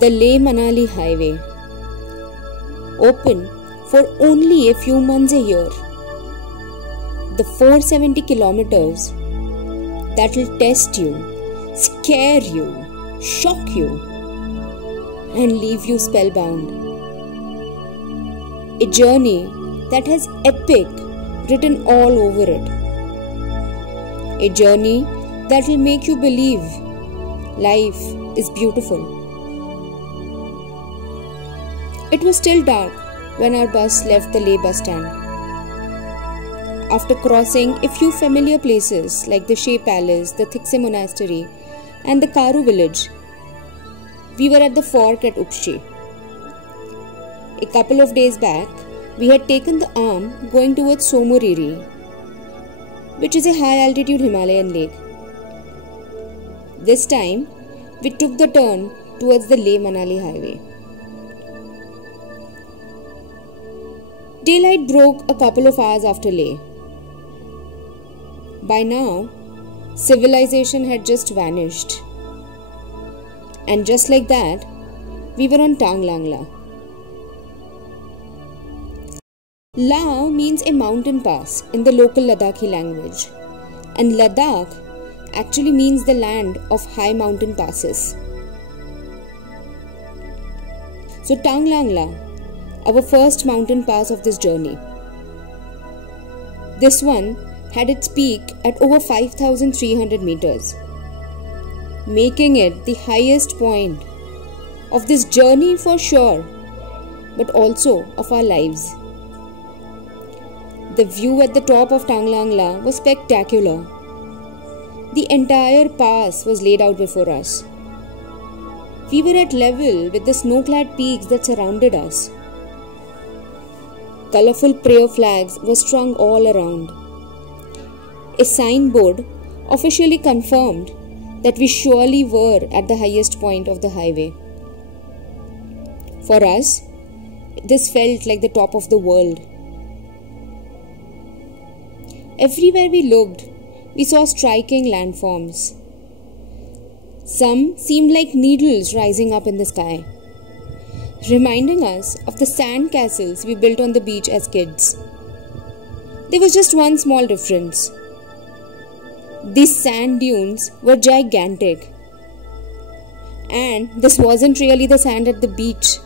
The Leh-Manali highway, open for only a few months a year. The 470 kilometers that will test you, scare you, shock you, and leave you spellbound. A journey that has epic written all over it. A journey that will make you believe life is beautiful. It was still dark when our bus left the Leh bus stand. After crossing a few familiar places like the Shea Palace, the Thiksey Monastery and the Karu village, we were at the fork at Upshi. A couple of days back, we had taken the arm going towards Somoriri, which is a high altitude Himalayan lake. This time, we took the turn towards the Leh-Manali highway. Daylight broke a couple of hours after Leh. By now, civilization had just vanished. And just like that, we were on Tanglangla. La means a mountain pass in the local Ladakhi language, and Ladakh actually means the land of high mountain passes. So Tanglangla, our first mountain pass of this journey. This one had its peak at over 5,300 meters, making it the highest point of this journey for sure, but also of our lives. The view at the top of Tanglangla was spectacular. The entire pass was laid out before us. We were at level with the snow-clad peaks that surrounded us. Colorful prayer flags were strung all around. A signboard officially confirmed that we surely were at the highest point of the highway. For us, this felt like the top of the world. Everywhere we looked, we saw striking landforms. Some seemed like needles rising up in the sky, reminding us of the sand castles we built on the beach as kids. There was just one small difference. These sand dunes were gigantic. And this wasn't really the sand at the beach.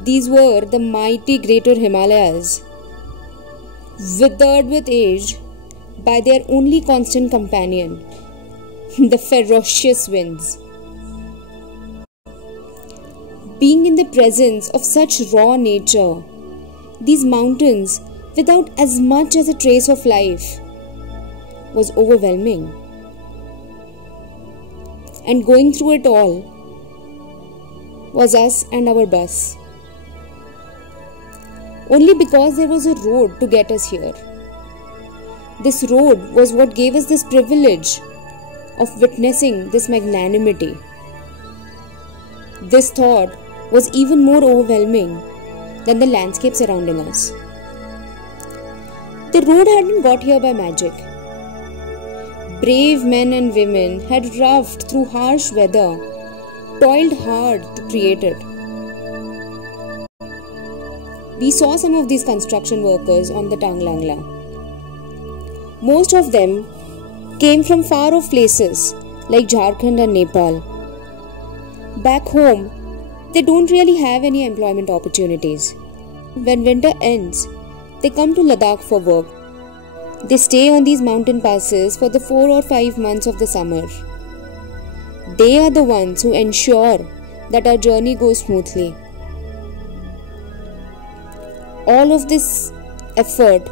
These were the mighty Greater Himalayas, withered with age by their only constant companion, the ferocious winds. Being in the presence of such raw nature, these mountains without as much as a trace of life, was overwhelming. And going through it all was us and our bus. Only because there was a road to get us here. This road was what gave us this privilege of witnessing this magnanimity. This thought was even more overwhelming than the landscape surrounding us. The road hadn't got here by magic. Brave men and women had roughed through harsh weather, toiled hard to create it. We saw some of these construction workers on the Tanglangla. Most of them came from far off places like Jharkhand and Nepal. Back home, they don't really have any employment opportunities. When winter ends, they come to Ladakh for work. They stay on these mountain passes for the 4 or 5 months of the summer. They are the ones who ensure that our journey goes smoothly. All of this effort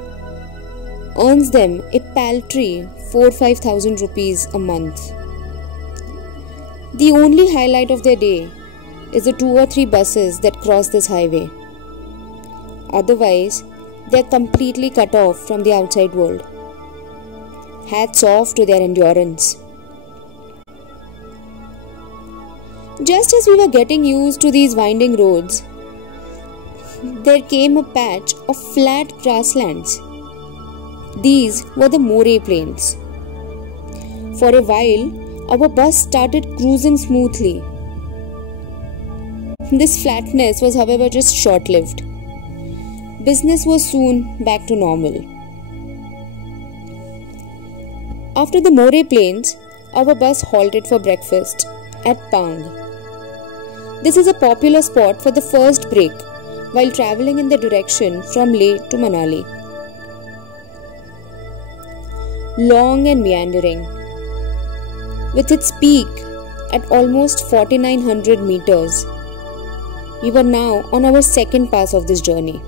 earns them a paltry 4,000-5,000 rupees a month. The only highlight of their day is the 2 or 3 buses that cross this highway. Otherwise, they are completely cut off from the outside world. Hats off to their endurance. Just as we were getting used to these winding roads, there came a patch of flat grasslands. These were the Moreh Plains. For a while, our bus started cruising smoothly. This flatness was, however, just short-lived. Business was soon back to normal. After the Moreh Plains, our bus halted for breakfast at Pang. This is a popular spot for the first break while travelling in the direction from Leh to Manali. Long and meandering, with its peak at almost 4900 meters, we were now on our second pass of this journey.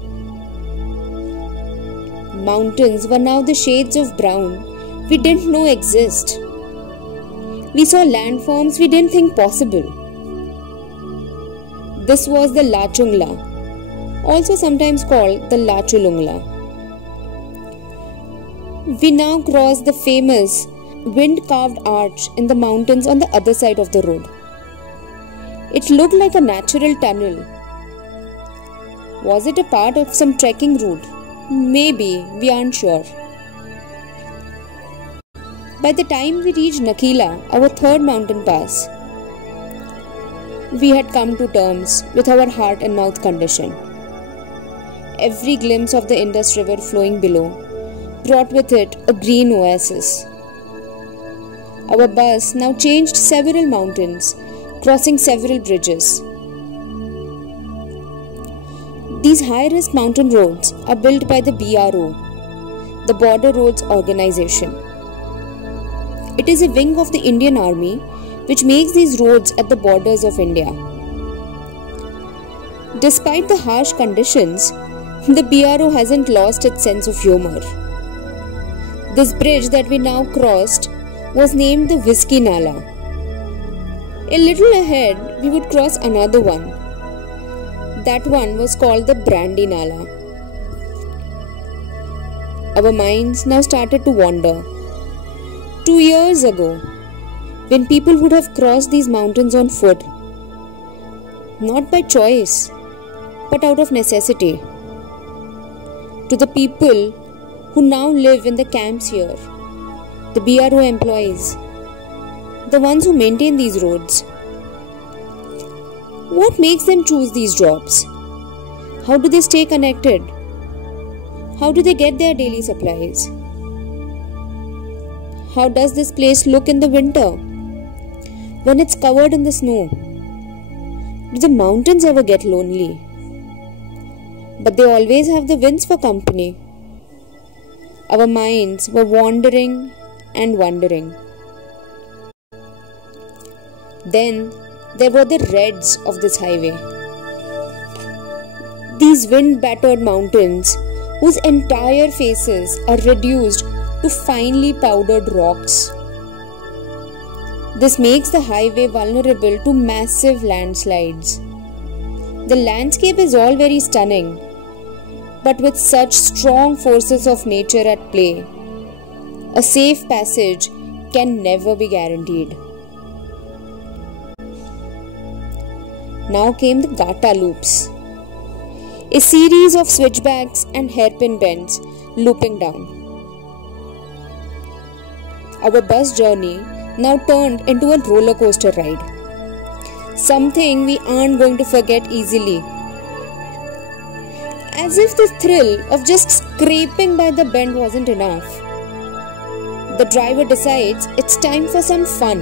Mountains were now the shades of brown we didn't know exist. We saw landforms we didn't think possible. This was the Lachungla, also sometimes called the Lachulungla. We now crossed the famous wind-carved arch in the mountains on the other side of the road. It looked like a natural tunnel. Was it a part of some trekking route? Maybe, we aren't sure. By the time we reached Nakila, our third mountain pass, we had come to terms with our heart and mouth condition. Every glimpse of the Indus River flowing below brought with it a green oasis. Our bus now changed several mountains, crossing several bridges. These high-risk mountain roads are built by the BRO, the Border Roads Organization. It is a wing of the Indian Army which makes these roads at the borders of India. Despite the harsh conditions, the BRO hasn't lost its sense of humor. This bridge that we now crossed was named the Whiskey Nala. A little ahead, we would cross another one. That one was called the Brandy Nala. Our minds now started to wander. 2 years ago, when people would have crossed these mountains on foot, not by choice, but out of necessity. To the people who now live in the camps here, the BRO employees, the ones who maintain these roads, what makes them choose these jobs? How do they stay connected? How do they get their daily supplies? How does this place look in the winter, when it's covered in the snow? Do the mountains ever get lonely? But they always have the winds for company. Our minds were wandering and wondering. Then there were the reds of this highway. These wind-battered mountains whose entire faces are reduced to finely powdered rocks. This makes the highway vulnerable to massive landslides. The landscape is all very stunning, but with such strong forces of nature at play, a safe passage can never be guaranteed. Now came the Gata loops, a series of switchbacks and hairpin bends looping down. Our bus journey now turned into a roller coaster ride, something we aren't going to forget easily. As if the thrill of just scraping by the bend wasn't enough, the driver decides it's time for some fun.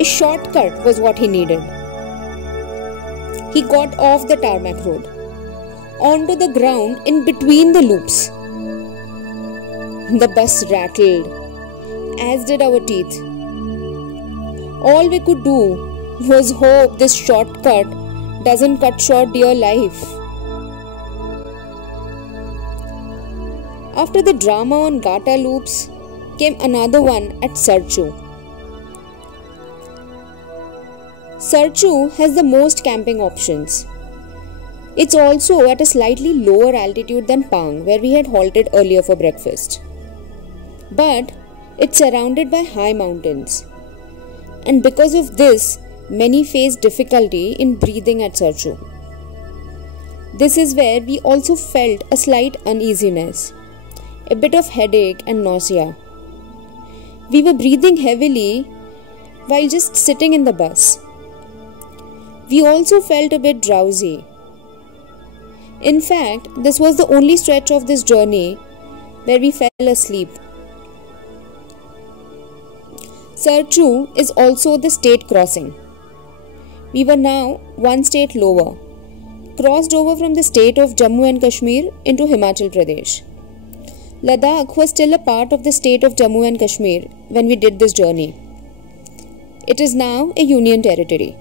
A shortcut was what he needed. He got off the tarmac road, onto the ground in between the loops. The bus rattled, as did our teeth. All we could do was hope this shortcut doesn't cut short dear life. After the drama on Gata loops came another one at Sarchu. Sarchu has the most camping options. It's also at a slightly lower altitude than Pang, where we had halted earlier for breakfast. But it's surrounded by high mountains, and because of this, many face difficulty in breathing at Sarchu. This is where we also felt a slight uneasiness, a bit of headache and nausea. We were breathing heavily while just sitting in the bus. We also felt a bit drowsy. In fact, this was the only stretch of this journey where we fell asleep. Sarchu is also the state crossing. We were now one state lower, crossed over from the state of Jammu and Kashmir into Himachal Pradesh. Ladakh was still a part of the state of Jammu and Kashmir when we did this journey. It is now a union territory.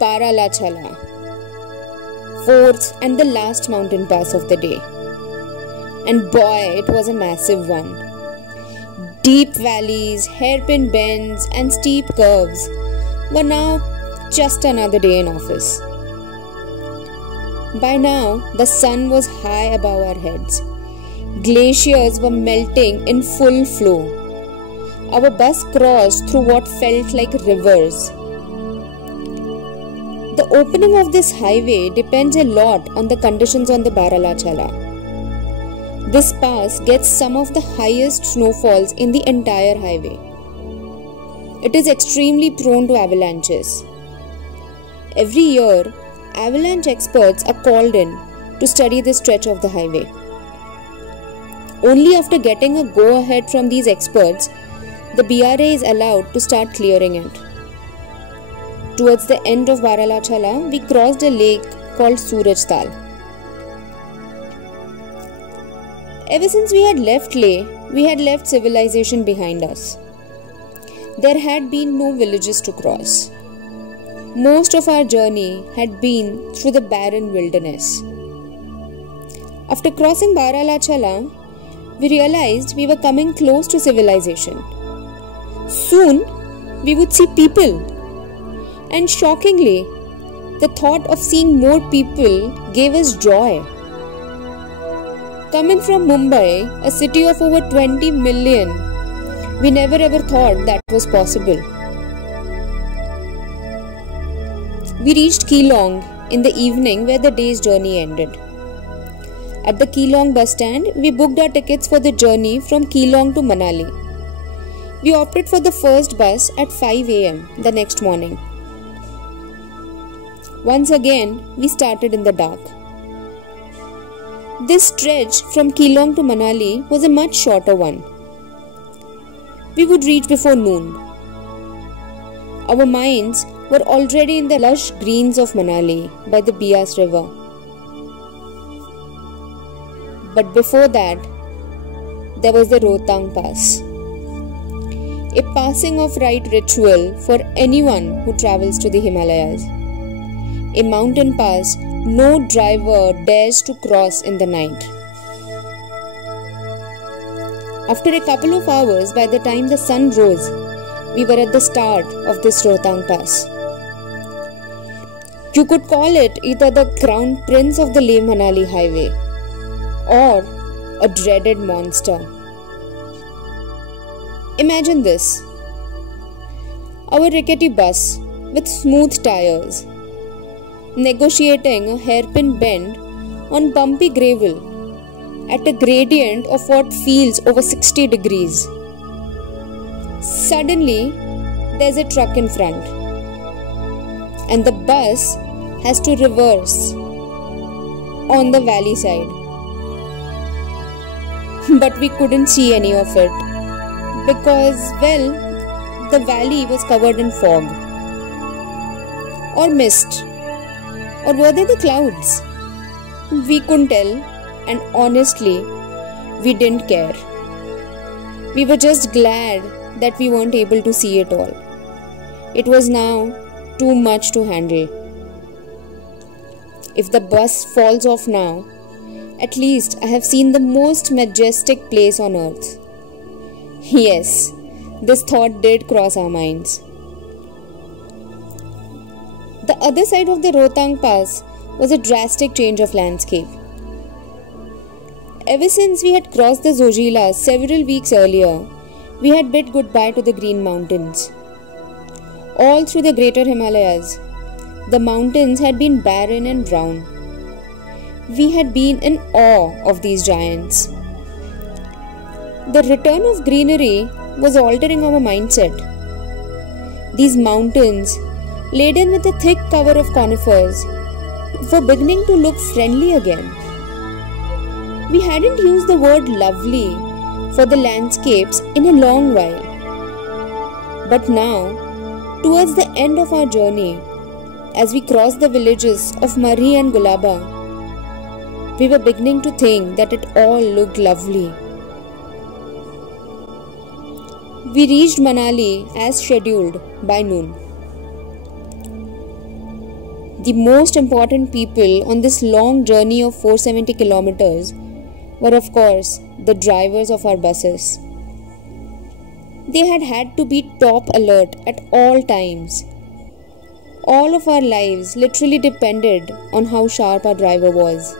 Baralachala, fourth and the last mountain pass of the day. And boy, it was a massive one. Deep valleys, hairpin bends and steep curves were now just another day in office. By now, the sun was high above our heads. Glaciers were melting in full flow. Our bus crossed through what felt like rivers. The opening of this highway depends a lot on the conditions on the Baralachala. This pass gets some of the highest snowfalls in the entire highway. It is extremely prone to avalanches. Every year, avalanche experts are called in to study this stretch of the highway. Only after getting a go-ahead from these experts, the BRA is allowed to start clearing it. Towards the end of Baralachala, we crossed a lake called Suraj-Tal. Ever since we had left Leh, we had left civilization behind us. There had been no villages to cross. Most of our journey had been through the barren wilderness. After crossing Baralachala, we realized we were coming close to civilization. Soon, we would see people. And shockingly, the thought of seeing more people gave us joy. Coming from Mumbai, a city of over 20 million, we never ever thought that was possible. We reached Keelong in the evening where the day's journey ended. At the Keelong bus stand, we booked our tickets for the journey from Keelong to Manali. We opted for the first bus at 5 a.m. the next morning. Once again, we started in the dark. This stretch from Keelong to Manali was a much shorter one. We would reach before noon. Our minds were already in the lush greens of Manali by the Beas River. But before that, there was the Rohtang Pass. A passing of rite ritual for anyone who travels to the Himalayas. A mountain pass no driver dares to cross in the night. After a couple of hours, by the time the sun rose, we were at the start of this Rohtang Pass. You could call it either the crown prince of the Leh-Manali highway or a dreaded monster. Imagine this. Our rickety bus with smooth tires, negotiating a hairpin bend on bumpy gravel at a gradient of what feels over 60 degrees. Suddenly, there's a truck in front, and the bus has to reverse on the valley side. But we couldn't see any of it because, well, the valley was covered in fog or mist. Or were they the clouds? We couldn't tell, and honestly, we didn't care. We were just glad that we weren't able to see it all. It was now too much to handle. If the bus falls off now, at least I have seen the most majestic place on earth. Yes, this thought did cross our minds. The other side of the Rohtang Pass was a drastic change of landscape. Ever since we had crossed the Zojila several weeks earlier, we had bid goodbye to the Green Mountains. All through the Greater Himalayas, the mountains had been barren and brown. We had been in awe of these giants. The return of greenery was altering our mindset. These mountains, laden with a thick cover of conifers, were beginning to look friendly again. We hadn't used the word lovely for the landscapes in a long while. But now, towards the end of our journey, as we crossed the villages of Marhi and Gulaba, we were beginning to think that it all looked lovely. We reached Manali as scheduled by noon. The most important people on this long journey of 470 kilometers were, of course, the drivers of our buses. They had to be top alert at all times. All of our lives literally depended on how sharp our driver was.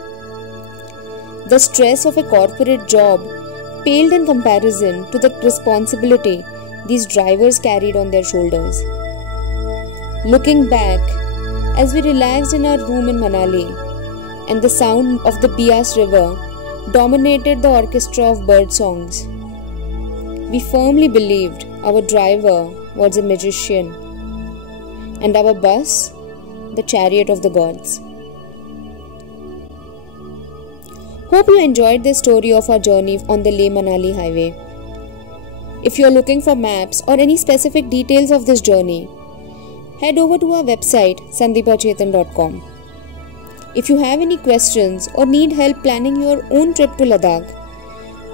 The stress of a corporate job paled in comparison to the responsibility these drivers carried on their shoulders. Looking back, as we relaxed in our room in Manali and the sound of the Bias River dominated the orchestra of bird songs, we firmly believed our driver was a magician and our bus the chariot of the gods. Hope you enjoyed this story of our journey on the Leh-Manali highway. If you are looking for maps or any specific details of this journey, head over to our website sandeepachetan.com. If you have any questions or need help planning your own trip to Ladakh,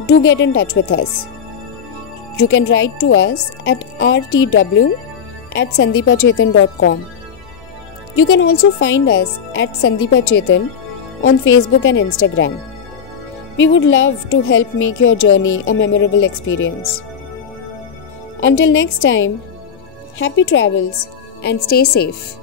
do get in touch with us. You can write to us at rtw@sandeepachetan.com. You can also find us at Sandeepachetan on Facebook and Instagram. We would love to help make your journey a memorable experience. Until next time, happy travels and stay safe.